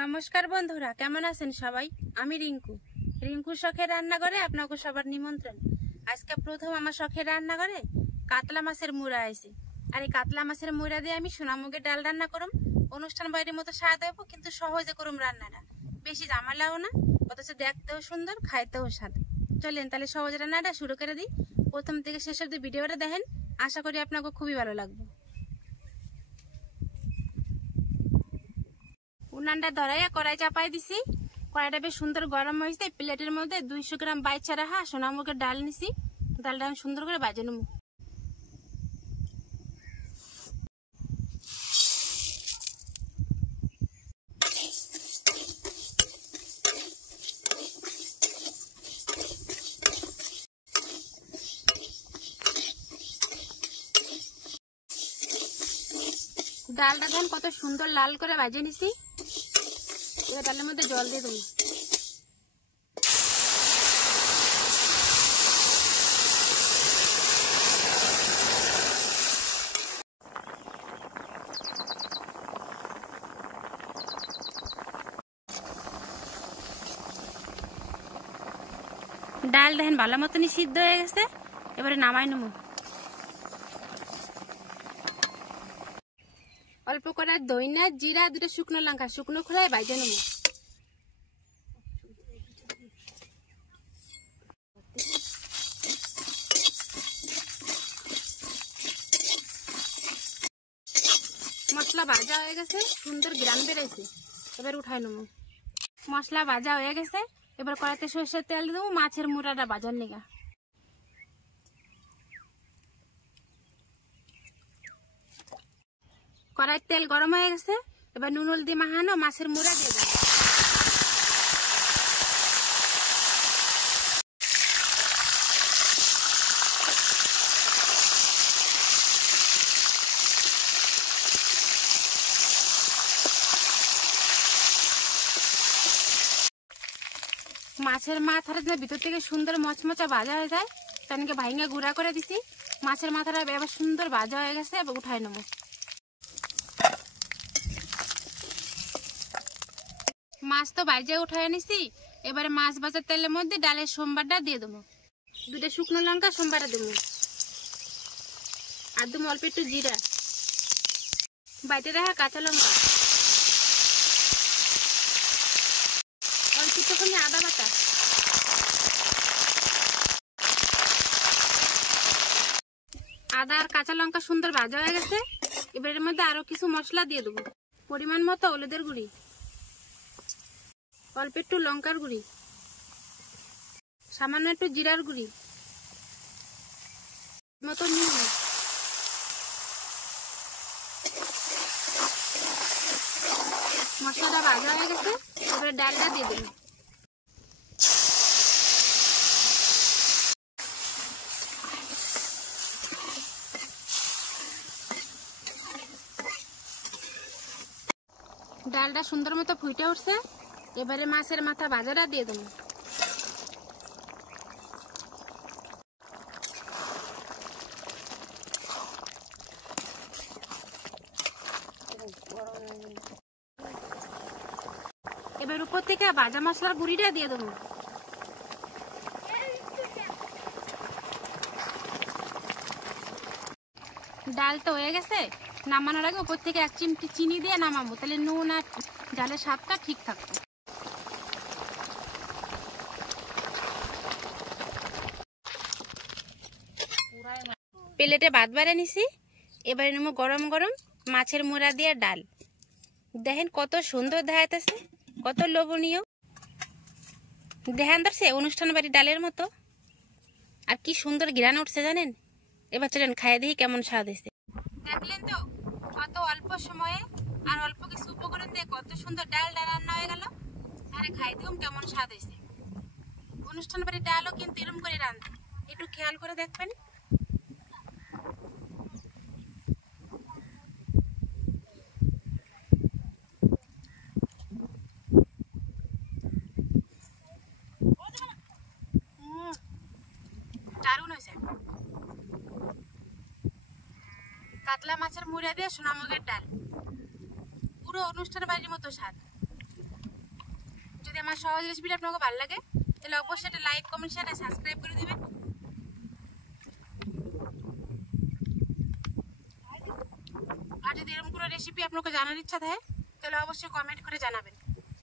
নমস্কার বন্ধুরা, কেমন আছেন সবাই? আমি রিঙ্কু শখের রান্নাঘরে আপনাকে সবার নিমন্ত্রণ। আজকে প্রথম আমার শখের রান্নাঘরে কাতলা মাছের মুড়া আছে। আর এই কাতলা মাছের মুড়া দিয়ে আমি সোনামুগের ডাল রান্না করুম। অনুষ্ঠান বাড়ির মতো স্বাদ হইব, কিন্তু সহজে করুম রান্নাটা, বেশি ঝামেলাও না, অথচ দেখতেও সুন্দর, খাইতেও স্বাদ। চলেন তাহলে সহজ রান্নাটা শুরু করে দিই। প্রথম থেকে শেষ অবধি ভিডিওটা দেখেন, আশা করি আপনাকে খুবই ভালো লাগবে। উনানটা ধরাইয়া কড়াই চাপাই দিছি। কড়াইটা বেশ সুন্দর গরম হয়েছে। প্লেটের মধ্যে 200 গ্রাম বাইচা রাখা সোনামুগের ডাল নিছি। ডালটা আমি সুন্দর করে বাজে নেব। ডালটা দেখেন কত সুন্দর লাল করে বাজে নিছি। এবার ডালের মধ্যে জল দিয়ে দেবো। ডাল দেখেন ভালো মতনই সিদ্ধ হয়ে গেছে। এবারে নামাই নেব। অল্প করে দইনা জিরা, 2টা শুকনো লঙ্কা শুকনো খোলায় বাইজে নেব। মশলা ভাজা হয়ে গেছে, সুন্দর গ্রান বেড়েছে। এবার উঠাই নেব। মশলা ভাজা হয়ে গেছে। এবার কড়াইতে সরষের তেল দেবো মাছের মুড়াটা ভাজার নিগা। কড়াইয়ের তেল গরম হয়ে গেছে। এবার নুন হলদি মাখানো মাছের মুড়া দিয়ে দেবো। মাছের মাথাটা যে ভিতর থেকে সুন্দর মচমচা ভাজা হয়ে যায়, তাকে ভাইঙ্গা গুঁড়া করে দিছি। মাছের মাথাটা এবার সুন্দর ভাজা হয়ে গেছে। এবার উঠাই নেব। মাছ তো ভাজে উঠাই নিছি। এবারে মাছ ভাজার তেলের মধ্যে ডালের সোমবারটা দিয়ে দেবো। 2টা শুকনো লঙ্কা সোমবারে দেবো। আর দেবো অল্প একটু জিরা, বাইটে রাখা কাঁচা লঙ্কা, অল্প একটুখানি আদা বাটা, আদা আর কাঁচা লঙ্কা সুন্দর ভাজা হয়ে গেছে। এবার এর মধ্যে আরো কিছু মশলা দিয়ে দেবো। পরিমাণ মতো হলুদের গুঁড়ি, অল্প একটু লঙ্কার গুঁড়ি, সামান্য একটু জিরার গুঁড়ি, মতো নুন। মশলাটা ভাজা হয়ে গেছে। এবারে ডালটা দিয়ে দেবো। ডালটা সুন্দর মতো ফুটে উঠছে। এবারে মাছের মাথা ভাজাটা দিয়ে দেবো। এবার উপর থেকে ভাজা মশলার গুঁড়িটা দিয়ে দেবো। ডাল তো হয়ে গেছে। নামানোর আগে উপর থেকে 1 চিমটি চিনি দিয়ে নামাবো, তাহলে নুন আর ডালের স্বাদটা ঠিক থাকবে। প্লেটে ভাত বেড়ে নিছি। এবারে নেবো গরম গরম মাছের মুড়া দিয়ে ডাল। দেখেন কত সুন্দর দেখাইতেছে, কত লোভনীয়। দেখেন ধরছে অনুষ্ঠান বাড়ি ডালের মতো। আর কি সুন্দর ঘ্রাণ উঠছে জানেন। এবার চলেন খাইয়ে দিই কেমন স্বাদ হয়েছে। দেখলেন তো কত অল্প সময়ে আর অল্প কিছু উপকরণ দিয়ে কত সুন্দর ডালটা রান্না হয়ে গেল। আরে খাই দিম কেমন স্বাদ হয়েছে। অনুষ্ঠান বাড়ির ডালও কিন্তু এরম করে রান্না, একটু খেয়াল করে দেখবেন। দারুণ হয়েছে। কাতলা মাছের মুড়া দিয়ে সোনামুগের ডাল, পুরো অনুষ্ঠান বাড়ির মতো স্বাদ। যদি আমার সহজ রেসিপিটা আপনাকে ভালো লাগে তাহলে অবশ্যই একটা লাইক কমেন্ট শেয়ার আর সাবস্ক্রাইব করে দিবেন। আর যদি এরকম কোনো রেসিপি আপনাকে জানার ইচ্ছা থাকে তাহলে অবশ্যই কমেন্ট করে জানাবেন।